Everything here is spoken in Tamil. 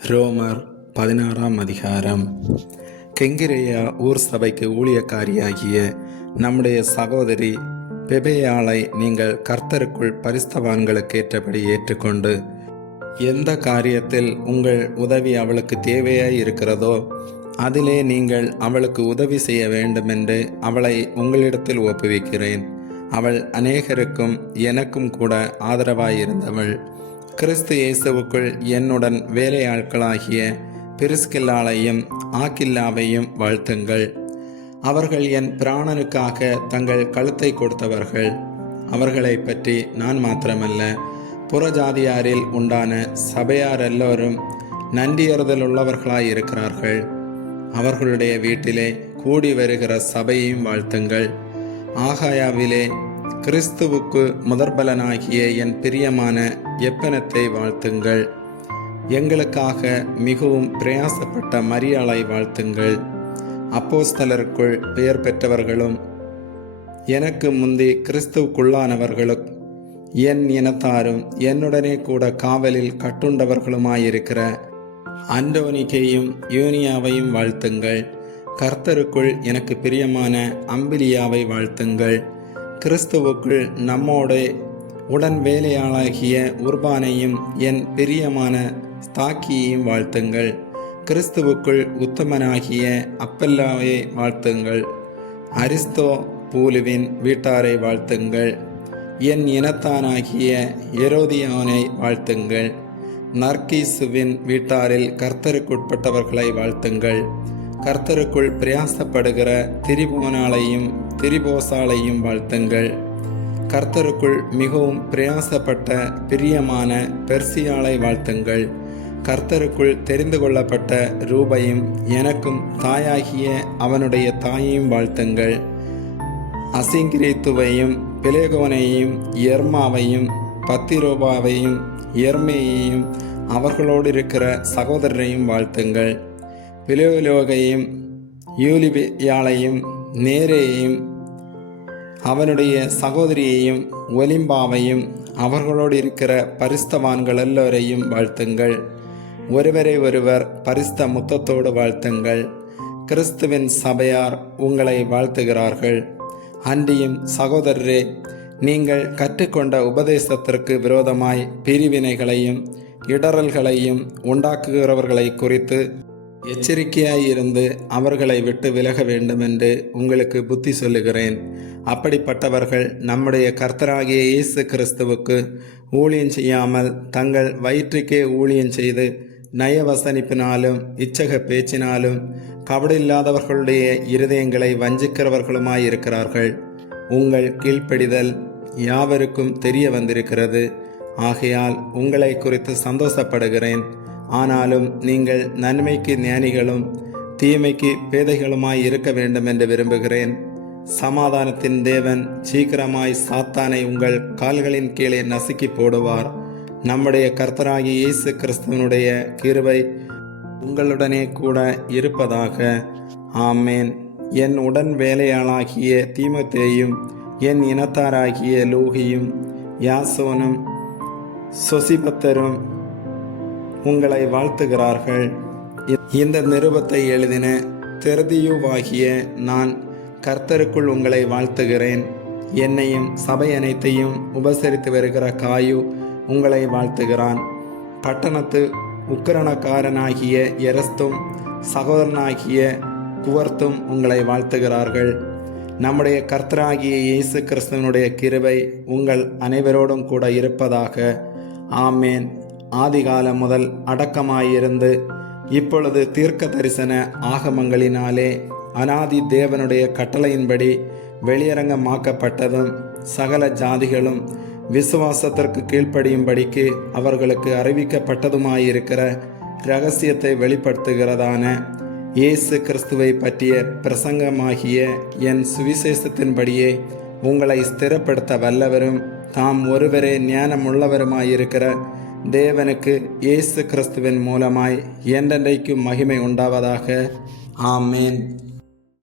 ரோமர் 16 அதிகாரம். கெங்கிரேயா ஊர் சபைக்கு ஊழியக்காரியாகிய நம்முடைய சகோதரி பெபேயாளை நீங்கள் கர்த்தருக்குள் பரிசுத்தவான்களுக்கேற்றபடி ஏற்றுக்கொண்டு, எந்த காரியத்தில் உங்கள் உதவி அவளுக்கு தேவையாய் இருக்கிறதோ அதிலே நீங்கள் அவளுக்கு உதவி செய்ய வேண்டுமென்று அவளை உங்களிடத்தில் ஒப்புவிக்கிறேன். அவள் அநேகருக்கும் எனக்கும் கூட ஆதரவாயிருந்தவள். கிறிஸ்து இயேசுவுக்குள் என்னுடன் வேலையாட்களாகிய பிரிஸ்கில்லாளையும் ஆக்கில்லாவையும் வாழ்த்துங்கள். அவர்கள் என் பிராணனுக்காக தங்கள் கழுத்தை கொடுத்தவர்கள். அவர்களை பற்றி நான் மாத்திரமல்ல, புறஜாதியாரில் உண்டான சபையார் எல்லோரும் நன்றியறுதலுள்ளவர்களாயிருக்கிறார்கள். அவர்களுடைய வீட்டிலே கூடி வருகிற சபையையும் வாழ்த்துங்கள். ஆகாயாவிலே கிறிஸ்துவுக்கு முதற்பலனாகிய என் பிரியமான எப்பனத்தை வாழ்த்துங்கள். எங்களுக்காக மிகவும் பிரயாசப்பட்ட மரியாளை வாழ்த்துங்கள். அப்போஸ்தலருக்குள் பெயர் பெற்றவர்களும் எனக்கு முந்தி கிறிஸ்துவுக்குள்ளானவர்களும் என் இனத்தாரும் என்னுடனே கூட காவலில் கட்டுண்டவர்களுமாயிருக்கிற அண்டோனிக்கையும் யூனியாவையும் வாழ்த்துங்கள். கர்த்தருக்குள் எனக்கு பிரியமான அம்பிலியாவை வாழ்த்துங்கள். கிறிஸ்துவுக்குள் நம்மோடு உடன் வேலையாளாகிய உர்பானையும் என் பிரியமான ஸ்தாக்கியையும் வாழ்த்துங்கள். கிறிஸ்துவுக்குள் உத்தமனாகிய அப்பல்லாவை வாழ்த்துங்கள். அரிஸ்தோ பூலுவின் வீட்டாரை வாழ்த்துங்கள். என் இனத்தானாகிய எரோதியானை வாழ்த்துங்கள். நர்கீசுவின் வீட்டாரில் கர்த்தருக்குட்பட்டவர்களை வாழ்த்துங்கள். கர்த்தருக்குள் பிரயாசப்படுகிற திரிபோனாலையும் திரிபோசாலையும் வாழ்த்துங்கள். கர்த்தருக்குள் மிகவும் பிரயாசப்பட்ட பிரியமான பெர்சியாளை வாழ்த்துங்கள். கர்த்தருக்குள் தெரிந்து கொள்ளப்பட்ட ரூபையும் எனக்கும் தாயாகிய அவனுடைய தாயையும் வாழ்த்துங்கள். அசிங்கிரித்துவையும் பிலேகோனையும் எர்மாவையும் பத்திரோபாவையும் எர்மேயையும் அவர்களோடு இருக்கிற சகோதரரையும் வாழ்த்துங்கள். பிலேலோகையும் யூலியாளையும் நேரேயையும் அவனுடைய சகோதரியையும் ஒலிம்பாவையும் அவர்களோடு இருக்கிற பரிசுத்தவான்கள் எல்லோரையும் வாழ்த்துங்கள். ஒருவரை ஒருவர் பரிசுத்த முத்தத்தோடு வாழ்த்துங்கள். கிறிஸ்துவின் சபையார் உங்களை வாழ்த்துகிறார்கள். அன்றியும் சகோதரரே, நீங்கள் கற்றுக்கொண்ட உபதேசத்திற்கு விரோதமாய் பிரிவினைகளையும் இடறல்களையும் உண்டாக்குகிறவர்களை குறித்து எச்சரிக்கையாயிருந்து அவர்களை விட்டு விலக வேண்டுமென்று உங்களுக்கு புத்தி சொல்லுகிறேன். அப்படிப்பட்டவர்கள் நம்முடைய கர்த்தராகிய இயேசு கிறிஸ்துவுக்கு ஊழியம் செய்யாமல் தங்கள் வயிற்றுக்கே ஊழியம் செய்து நயவசனிப்பினாலும் இச்சக பேச்சினாலும் கபடில்லாதவர்களுடைய இருதயங்களை வஞ்சிக்கிறவர்களுமாயிருக்கிறார்கள். உங்கள் கீழ்ப்படிதல் யாவருக்கும் தெரிய வந்திருக்கிறது. ஆகையால் உங்களை குறித்து சந்தோஷப்படுகிறேன். ஆனாலும் நீங்கள் நன்மைக்கு ஞானிகளும் தீமைக்கு பேதைகளுமாய் இருக்க வேண்டும் என்று விரும்புகிறேன். சமாதானத்தின் தேவன் சீக்கிரமாய் சாத்தானை உங்கள் கால்களின் கீழே நசுக்கி போடுவார். நம்முடைய கர்த்தராகிய இயேசு கிறிஸ்துவனுடைய கிருபை உங்களுடனே கூட இருப்பதாக. ஆமேன். என் உடன் வேலையாளாகிய தீமோத்தேயும் என் இனத்தாராகிய லூகியும் யாசோனும் சொசிபத்தரும் உங்களை வாழ்த்துகிறார்கள். இந்த நிருபத்தை எழுதின தெர்தியுவாகிய நான் கர்த்தருக்குள் உங்களை வாழ்த்துகிறேன். என்னையும் சபை அனைத்தையும் உபசரித்து வருகிற காயு உங்களை வாழ்த்துகிறான். பட்டணத்து உக்கிரணக்காரனாகிய எரஸ்தும் சகோதரனாகிய குவர்த்தும் உங்களை வாழ்த்துகிறார்கள். நம்முடைய கர்த்தராகிய இயேசு கிறிஸ்துவனுடைய கிருபை உங்கள் அனைவரோடும் கூட இருப்பதாக. ஆமேன். ஆதிகாலம் முதல் அடக்கமாயிருந்து இப்பொழுது தீர்க்க தரிசன ஆகமங்களினாலே அநாதி தேவனுடைய கட்டளையின்படி வெளியரங்கமாக்கப்பட்டதும் சகல ஜாதிகளும் விசுவாசத்திற்கு கீழ்ப்படியும்படிக்கு அவர்களுக்கு அறிவிக்கப்பட்டதுமாயிருக்கிற இரகசியத்தை வெளிப்படுத்துகிறதான இயேசு கிறிஸ்துவை பற்றிய பிரசங்கமாகிய என் சுவிசேஷத்தின்படியே உங்களை ஸ்திரப்படுத்த வல்லவரும் தாம் ஒருவரே ஞானமுள்ளவருமாயிருக்கிற தேவனுக்கு இயேசு கிறிஸ்துவின் மூலமாய் என்றென்றைக்கும் மகிமை உண்டாவதாக. ஆமேன்.